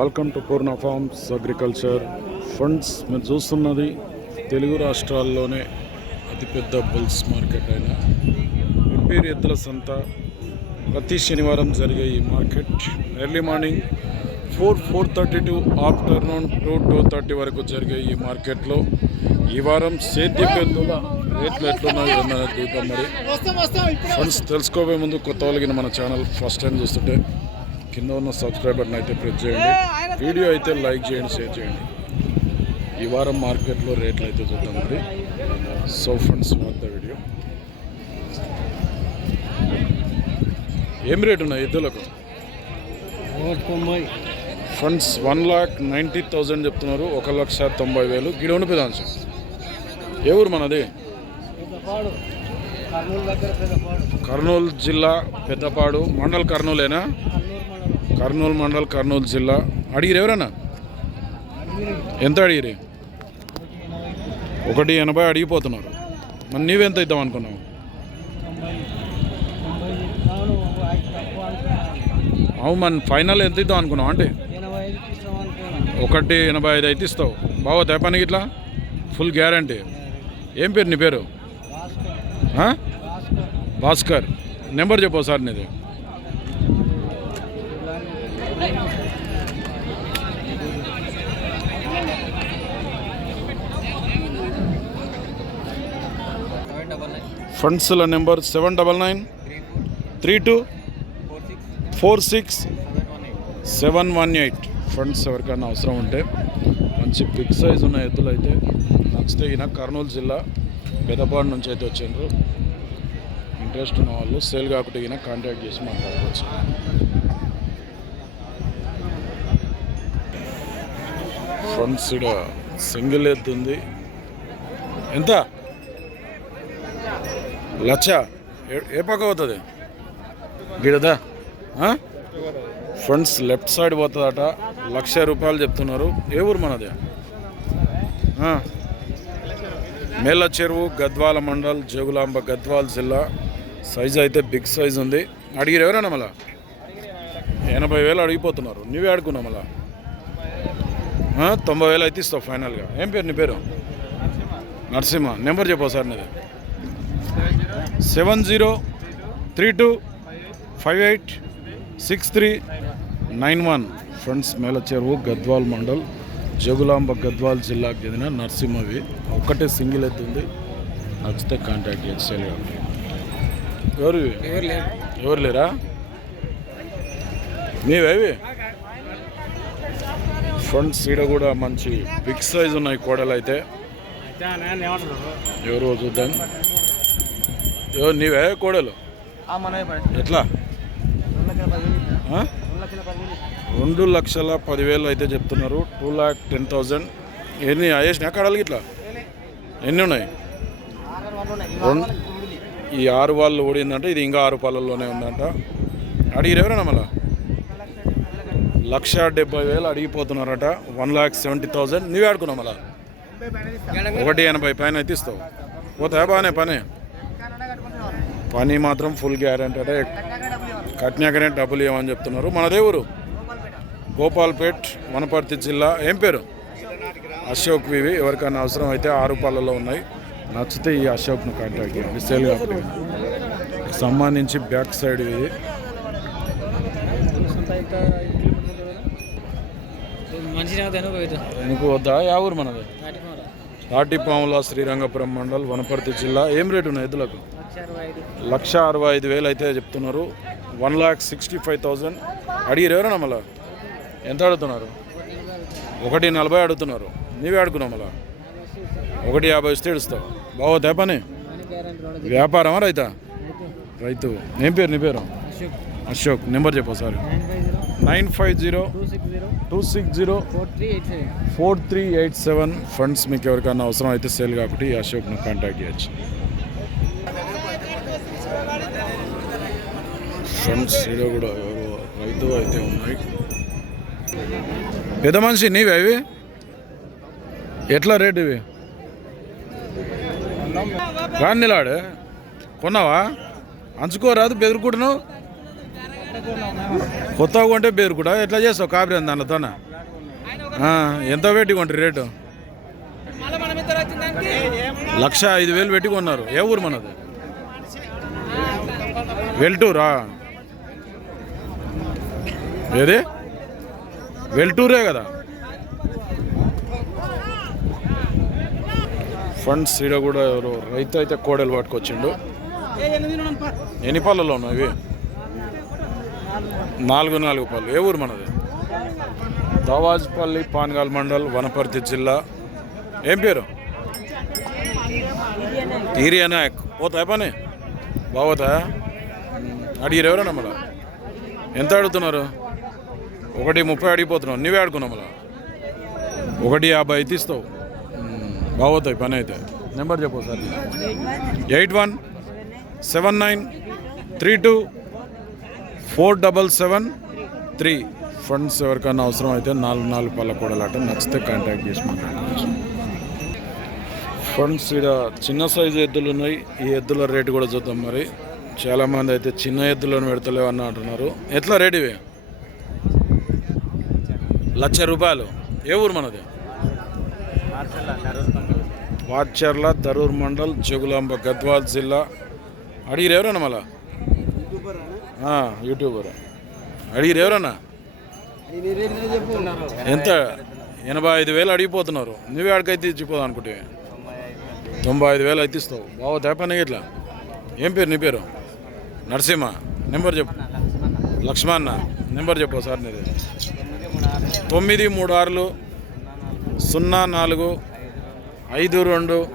Welcome to Purna farms agriculture funds మీరు చూస్తున్నది తెలుగు రాష్ట్రాల్లోనే అతిపెద్ద బుల్స్ మార్కెట్ అయిన ఎంపీర్ ఎద్దుల సంత. ప్రతి శనివారం జరిగే ఈ market early morning four four thirty to afternoon two two thirty వరకు జరిగే ఈ మార్కెట్లో ఈ వారం సేద్య ఎద్దుల రేట్లు ఎట్లున్నాయో చూద్దాం మరి. ఫ్రెండ్స్ తెలుసుకోబోయే ముందు కొత్త వాళ్ళకి మన ఛానల్ ఫస్ట్ టైం చూస్తుంటే కింద ఉన్న సబ్స్క్రైబ్ బటన్ అయితే ప్రెస్ చేయండి. వీడియో అయితే లైక్ చేయండి షేర్ చేయండి. ఈ వారం మార్కెట్లో రేట్లు అయితే చూద్దాం మరి. So friends what the video ఏం రేటు ఉన్నాయి ఎద్దులకు? Funds one lakh ninety thousand చెప్తున్నారు. ఒక లక్ష తొంభై వేలు. గిడ ఉండిపోదాం సార్ ఏ ఊరు మనది? కర్నూలు కర్నూలు జిల్లా పెద్దపాడు. మండల్ కర్నూలేనా? కర్నూలు మండలం కర్నూలు జిల్లా. అడిగిరు ఎవరన్నా? ఎంత అడిగిరి? ఒకటి ఎనభై అడిగిపోతున్నారు. మరి నీవెంత ఇద్దాం అనుకున్నావు? అవు మన ఫైనల్ ఎంత ఇద్దాం అనుకున్నావు అంటే? ఒకటి ఎనభై ఐదు అయితే ఇస్తావు. బాగోతా పనికి ఇట్లా? Full guarantee. ఏం పేరు నీ పేరు? భాస్కర్. నెంబర్ చెప్పు సార్ నీది. ఫండ్స్ల number seven double nine three two four six seven one eight funds ఎవరికైనా అవసరం ఉంటే మంచి బిగ్ సైజ్ ఉన్న ఎద్దులు అయితే నచ్చితే ఈయన కర్నూలు జిల్లా పెదపాడు నుంచి అయితే వచ్చిండ్రు. ఇంట్రెస్ట్ ఉన్న వాళ్ళు సేల్ కాకుండా ఈయన కాంటాక్ట్ చేసి మాట్లాడుకోవచ్చు. ఫ్రెండ్స్ ఇక్కడ సింగిల్ ఎత్తు ఉంది. ఎంత? లచ్చ ఏ- పక్క పోతుంది? గిడదా. ఫ్రంట్స్ లెఫ్ట్ సైడ్ పోతుందట. లక్ష రూపాయలు చెప్తున్నారు. ఏ ఊరు మనది. మేళ్ళ చెరువు గద్వాల మండల్ జోగులాంబ గద్వాల జిల్లా. సైజ్ అయితే బిగ్ సైజ్ ఉంది. అడిగిరు ఎవరైనా మళ్ళా? ఎనభై వేలు అడిగిపోతున్నారు. నువ్వే అడుగున్నావు మళ్ళా? తొంభై వేలు అయితే ఇస్తావు ఫైనల్గా ఏం పేరు నీ పేరు? నరసింహ. నెంబర్ చెప్పు సార్ నీది. Seven zero three two five eight six three nine one. Friends మేల చెరువు గద్వాల్ మండల్ జగులాంబ గద్వాల్ జిల్లాకు చెందిన నరసింహవి. ఒక్కటే సింగిల్ ఎత్తుంది నచ్చితే కాంటాక్ట్ కాబట్టి. ఎవరు? ఎవరు లేరు? మీవేవి ఫ్రంట్ సీడ కూడా మంచి బిగ్ సైజ్ ఉన్నాయి కోడలు అయితే ఎవరు చూద్దాం. నీవే కోడలు? ఎట్లా? రెండు లక్షల పదివేలు అయితే చెప్తున్నారు. Two lakh ten thousand. ఎన్ని? అయ్యేసినా కడలకి ఇట్లా ఎన్ని ఉన్నాయి? ఈ ఆరు వాళ్ళు ఓడిందంటే ఇది ఇంకా ఆరు పాలల్లోనే ఉందంట. అడిగిరు ఎవరైనా మళ్ళా? లక్ష డెబ్బై వేలు అడిగిపోతున్నారట. One lakh seventy thousand. నువ్వే ఆడుకున్నావు మళ్ళా? ఒకటి ఎనభై పైన అయితే ఇస్తావు. పోతా బాగానే పని? పని మాత్రం ఫుల్ గ్యారెంటీ అంటే కట్నాకనే డబ్బులు ఇవ్వమని చెప్తున్నారు. మనదే ఊరు. గోపాల్పేట్ వనపర్తి జిల్లా. ఏం పేరు? అశోక్ వివి. ఎవరికైనా అవసరం అయితే ఆరు పాలలో ఉన్నాయి. నచ్చితే ఈ అశోక్ను కాంటాక్ట్ చేయండి. సేల్ కాబట్టి సంబంధించి బ్యాక్ సైడ్ ఇది. నీకు వద్దా యా ఊరు మనది. తాటిపాముల శ్రీరంగపురం మండల్ వనపర్తి జిల్లా. ఏం రేటు ఉన్నాయి ఎద్దులకు? లక్ష అరవై ఐదు వేలు అయితే చెప్తున్నారు. One lakh sixty five thousand. అడిగిరు ఎవరన్నా మళ్ళా? ఎంత అడుగుతున్నారు? ఒకటి నలభై అడుగుతున్నారు. నీవే అడుగున్నావు మళ్ళా? ఒకటి యాభై ఇస్తే ఇస్తావు బాగోతే పని వ్యాపారమా రైతా? రైతు. ఏం పేరు నీ పేరు? అశోక్ నెంబర్ చెప్పు sir nine five zero two six zero four three eight seven. Funds మీకు ఎవరికైనా అవసరం అయితే సేల్ కాబట్టి అశోక్ను కాంటాక్ట్ చేయొచ్చు. ఫండ్స్ ఈడ కూడా ఎవరు రైతు అయితే ఉన్నాయి. పెద్ద మనిషి నీవే అవి ఎట్లా రేటు ఇవి? రాని నిలాడు కొన్నావా? అంచుకోరాదు బెదురుకుంటున్నావు? కొత్తగా కొంటే పేరు కూడా. ఎట్లా చేస్తావు కాబరి దానితోన ఎంత పెట్టి కొంటారు రేటు? లక్ష ఐదు వేలు పెట్టి కొన్నారు. ఏ ఊరు మనది? వెల్టూరా? ఏది? వెల్టూరే కదా. ఫండ్స్ ఈడ కూడా ఎవరు రైతు అయితే కోడలు పట్టుకొచ్చిండు. ఎన్ని పళ్ళలో ఉన్నాయి ఇవి? నాలుగు నాలుగు పళ్ళు. ఏ ఊరు మనది? దవాజ్పల్లి పాన్గాల్ మండల్ వనపర్తి జిల్లా. ఏం పేరు? ఈరియా నాయక్ పోతాయి పని? బాగోతా? అడిగిరు ఎవరన్నా మళ్ళా? ఎంత అడుగుతున్నారు? ఒకటి ముప్పై అడిగిపోతున్నావు. నువ్వే అడుగున్నావు మళ్ళా? ఒకటి యాభై అయితే ఇస్తావు. బాగోతాయి పని అయితే. నెంబర్ చెప్పు sir eight one seven nine three two four double seven three. Funds ఎవరికైనా అవసరం అయితే నాలుగు నాలుగు పల్లకూడలాట నచ్చితే కాంటాక్ట్ చేసి మాట్లాడుకోవచ్చు ఫండ్స్ ఇక్కడ చిన్న సైజు ఎద్దులు ఉన్నాయి. ఈ ఎద్దుల రేటు కూడా చూద్దాం మరి. చాలామంది అయితే చిన్న ఎద్దులను పెడతలేవు అని అంటున్నారు. ఎట్లా రేటు ఇవి? లక్ష రూపాయలు. ఏ ఊరు మనది? వాచర్ల తరూర్ మండల్ జగులాంబ గద్వాల్ జిల్లా. అడిగిరు ఎవరన్నా మళ్ళా? యూట్యూబర్. అడిగిరు ఎవరన్నా ఎంత? ఎనభై ఐదు వేలు అడిగిపోతున్నారు. నువ్వే అడిగైతే ఇచ్చిపోదాం అనుకుంటే. తొంభై ఐదు వేలు అయితే ఇస్తావు. బావ తేపని ఇట్లా. ఏం పేరు నీ పేరు? నరసింహ. నెంబర్ చెప్పు. లక్ష్మణ నెంబర్ చెప్పు సార్ నీది. తొమ్మిది మూడు ఆరులు. సున్నా నాలుగు. ఐదు రెండు.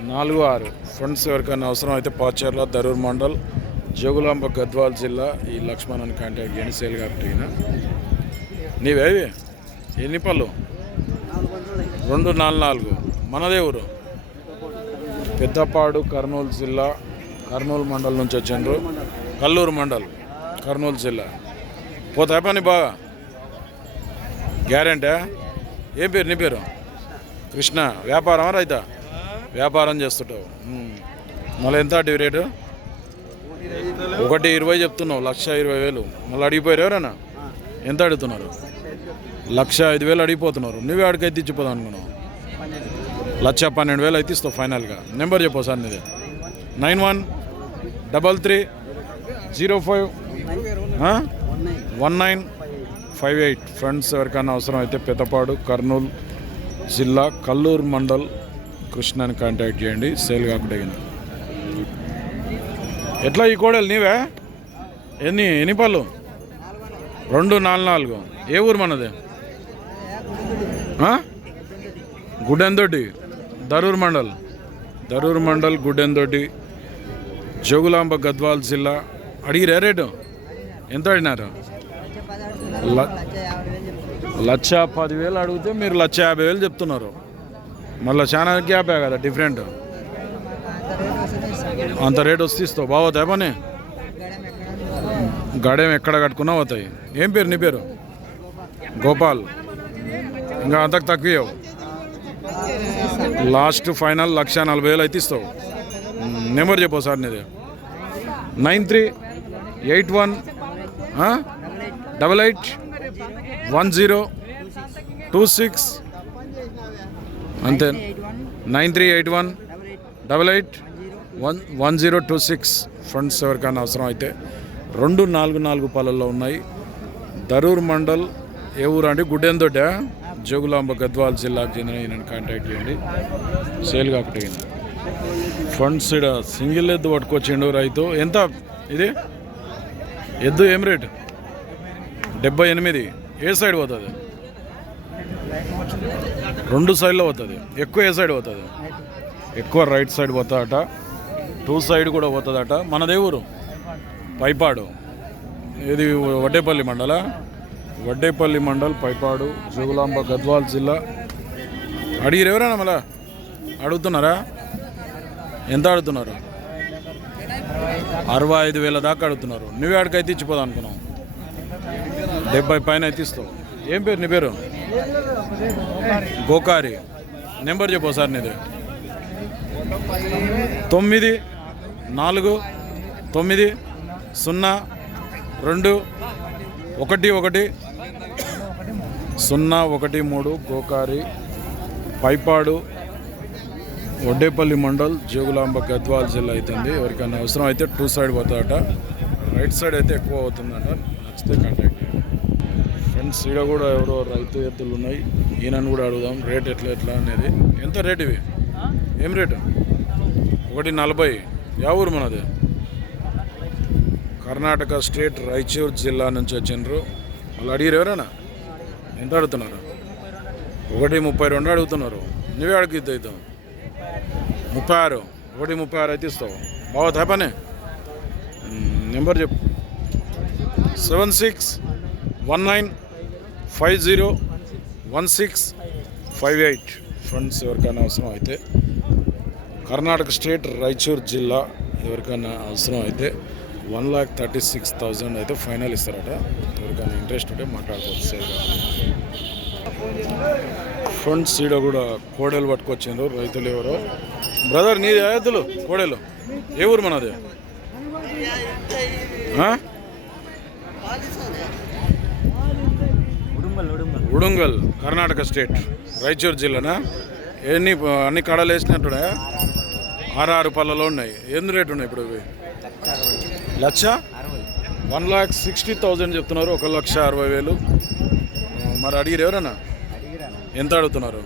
నాలుగు ఆరు. ఫ్రెండ్స్ ఎవరికైనా అవసరం అయితే పాచర్ల ధరూర్ మండల్. జోగులాంబ గద్వాల్ జిల్లా ఈ లక్ష్మణ్ కాంటాక్ట్ చేయండి సేల్ కాబట్టి నీవేవి ఎన్ని పళ్ళు? రెండు నాలుగు నాలుగు. మనదే ఊరు. పెద్దపాడు కర్నూలు జిల్లా కర్నూలు మండలం నుంచి వచ్చిండ్రు. కల్లూరు మండల్ కర్నూలు జిల్లా. పోతా పని బాగా? గ్యారెంటా? ఏం పేరు? నీ పేరు? కృష్ణ. వ్యాపారం రైతా? వ్యాపారం చేస్తుంటావు. మళ్ళీ ఎంత అడిగి రేటు? ఒకటి ఇరవై చెప్తున్నావు లక్ష ఇరవై వేలు. మళ్ళీ అడిగిపోయారు ఎవరైనా? ఎంత అడుగుతున్నారు? లక్ష ఐదు వేలు అడిగిపోతున్నారు. నువ్వే అడిగైతే ఇచ్చిపోదాం అనుకున్నావు. లక్ష పన్నెండు వేలు అయితే ఇస్తావు ఫైనల్గా. నెంబర్ చెప్పు సార్ నీది. Nine one double three zero five one nine five eight. Friends ఎవరికైనా అవసరం అయితే పెద్దపాడు కర్నూలు జిల్లా కల్లూరు మండల్ కృష్ణని కాంటాక్ట్ చేయండి. సేల్ కాకుండా ఎట్లా ఈ కోడలు నీవే? ఎన్ని ఎన్ని పళ్ళు? రెండు నాలుగు నాలుగు. ఏ ఊరు మనది? గుడెందొడ్డి. దరూర్ మండల్. దరూర్ మండల్ గుడెందొడ్డి. జోగులాంబ గద్వాల్ జిల్లా. అడిగిరే రేటు? ఎంత అడిగినారు? లక్ష పదివేలు అడిగితే మీరు లక్ష యాభై వేలు చెప్తున్నారు. మళ్ళీ చాలా గ్యాపే కదా డిఫరెంట్. అంత రేట్ వస్తే ఇస్తావు బాగోతాయి పని గడేం ఎక్కడ కట్టుకున్నా అవుతాయి ఏం పేరు నీ పేరు? గోపాల్. ఇంకా అంతకు తక్కువ లాస్ట్ ఫైనల్ లక్ష నలభై వేలు అయితే ఇస్తావు. నెంబర్ చెప్పు సార్ నీది. Nine three eight one double eight one zero two six. అంతే. Nine three eight one double eight one one zero two six funds ఎవరికైనా అవసరం అయితే రెండు నాలుగు నాలుగు పాలల్లో ఉన్నాయి. దరూర్ మండల్ ఏ ఊరు అండి? గుడ్డెందొడ్డ జోగులాంబ గద్వాల్ జిల్లాకు చెందిన ఈయనని కాంటాక్ట్ చేయండి. సేల్ కాకపోతే ఫండ్స్ ఇక్కడ సింగిల్ ఎద్దు పట్టుకొచ్చిండు రైతు. ఎంత? ఇది? ఎద్దు ఏం రేటు? డెబ్బై ఎనిమిది. ఏ సైడ్ పోతుంది? రెండు సైడ్లో పోతుంది. ఎక్కువ ఏ సైడ్ పోతుంది? ఎక్కువ రైట్ సైడ్ పోతుందట. టూ సైడ్ కూడా పోతుందట. మనదే ఊరు పైపాడు. ఇది వడ్డేపల్లి మండల? వడ్డేపల్లి మండల్ పైపాడు జోగులాంబ గద్వాల్ జిల్లా. అడిగిరు ఎవరైనా మళ్ళా? అడుగుతున్నారా? ఎంత అడుగుతున్నారు? అరవై ఐదు వేల దాకా అడుగుతున్నారు. నువ్వే అడికైతే ఇచ్చిపోదా అనుకున్నావు. డెబ్బై పైన అయితే ఇస్తావు. ఏం పేరు నీ పేరు? గోకారి. నెంబర్ చెప్పు సార్ నీది. తొమ్మిది నాలుగు తొమ్మిది సున్నా రెండు ఒకటి ఒకటి సున్నా ఒకటి మూడు గోకారి పైపాడు వడ్డేపల్లి మండల్ జోగులాంబ గద్వాల్ జిల్లా అవుతుంది ఎవరికైనా అవసరం అయితే టూ సైడ్ పోతాడట రైట్ సైడ్ అయితే ఎక్కువ అవుతుందట. నచ్చితే కాంటాక్ట్ ఫ్రెండ్స్ ఈడ కూడా ఎవరో రైతు ఎద్దులు ఉన్నాయి. ఈయనని కూడా అడుగుదాం. రేట్ ఎట్లా ఎట్లా అనేది. ఎంత రేట్ ఇవి? ఏం రేటు? ఒకటి నలభై. యా ఊరు మనది? కర్ణాటక స్టేట్ రాయచూర్ జిల్లా నుంచి వచ్చిండ్రు. వాళ్ళు అడిగారు ఎవరైనా? ఎంత అడుగుతున్నారు? ఒకటి ముప్పై రెండు అడుగుతున్నారు. నువ్వే అడిగిద్దు అయితే. ముప్పై ఆరు. ఒకటి ముప్పై ఆరు అయితే ఇస్తావు. బావ పనే. నెంబర్ చెప్పు. Seven six one nine five zero one six five eight. Friends ఎవరికైనా అవసరం అయితే కర్ణాటక స్టేట్ రాయచూర్ జిల్లా ఎవరికైనా అవసరం అయితే one lakh thirty six thousand అయితే ఫైనల్ ఇస్తారట. ఎవరికైనా ఇంట్రెస్ట్ ఉంటే మాట్లాడుకోవచ్చు సేల్ ఫ్రెండ్స్ ఈడ కూడా కోడలు పట్టుకొచ్చిండ్రు రైతులు ఎవరో. బ్రదర్ నీది ఎద్దులు కోడలు. ఏ ఊరు మనది? ఉడుంగల్ కర్ణాటక స్టేట్ రాయచూర్ జిల్లానా? ఎన్ని అన్ని కడలు వేసినట్టునే ఆరు పళ్ళలో ఉన్నాయి. ఎన్ని రేటు ఉన్నాయి ఇప్పుడు ఇవి? లక్ష? వన్ లాక్ సిక్స్టీ థౌజండ్ చెప్తున్నారు. ఒక లక్ష అరవై వేలు. మరి అడిగిరు ఎవరన్నా? ఎంత అడుగుతున్నారు?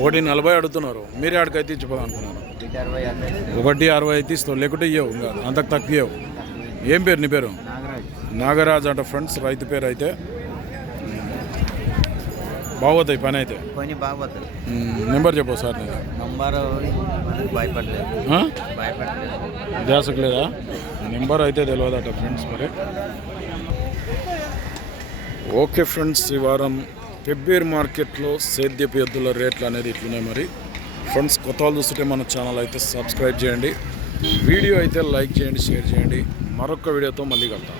ఒకటి నలభై అడుగుతున్నారు. మీరే ఆడికైతే ఇచ్చిపోవాలనుకున్నారు ఒకటి అరవై అయితే ఇస్తావు. లేకుంటే ఇవ్వవు ఇంకా అంతకు తక్కువ ఇవ్వవు ఏం పేరు నీ పేరు? నాగరాజ్ అంట ఫ్రెండ్స్. రైతు పేరు అయితే. బాగోతాయి పని అయితే. కొని బాగుపోతుంది మ్మ్, నెంబర్ చెప్పు సార్ నేను నంబరు భయపడలేదు? భయపడలేదు. లేదా? నెంబర్ అయితే తెలియదట ఫ్రెండ్స్ మరి. ఓకే ఫ్రెండ్స్ ఈ వారం పెబ్బేర్ మార్కెట్లో సేద్యపు ఎద్దుల రేట్లు అనేది ఇట్లున్నాయి మరి. ఫ్రెండ్స్ కొత్త వాళ్ళు చూస్తుంటే మన ఛానల్ అయితే సబ్స్క్రైబ్ చేయండి. వీడియో అయితే లైక్ చేయండి షేర్ చేయండి. మరొక వీడియోతో మళ్ళీ కలుద్దాం.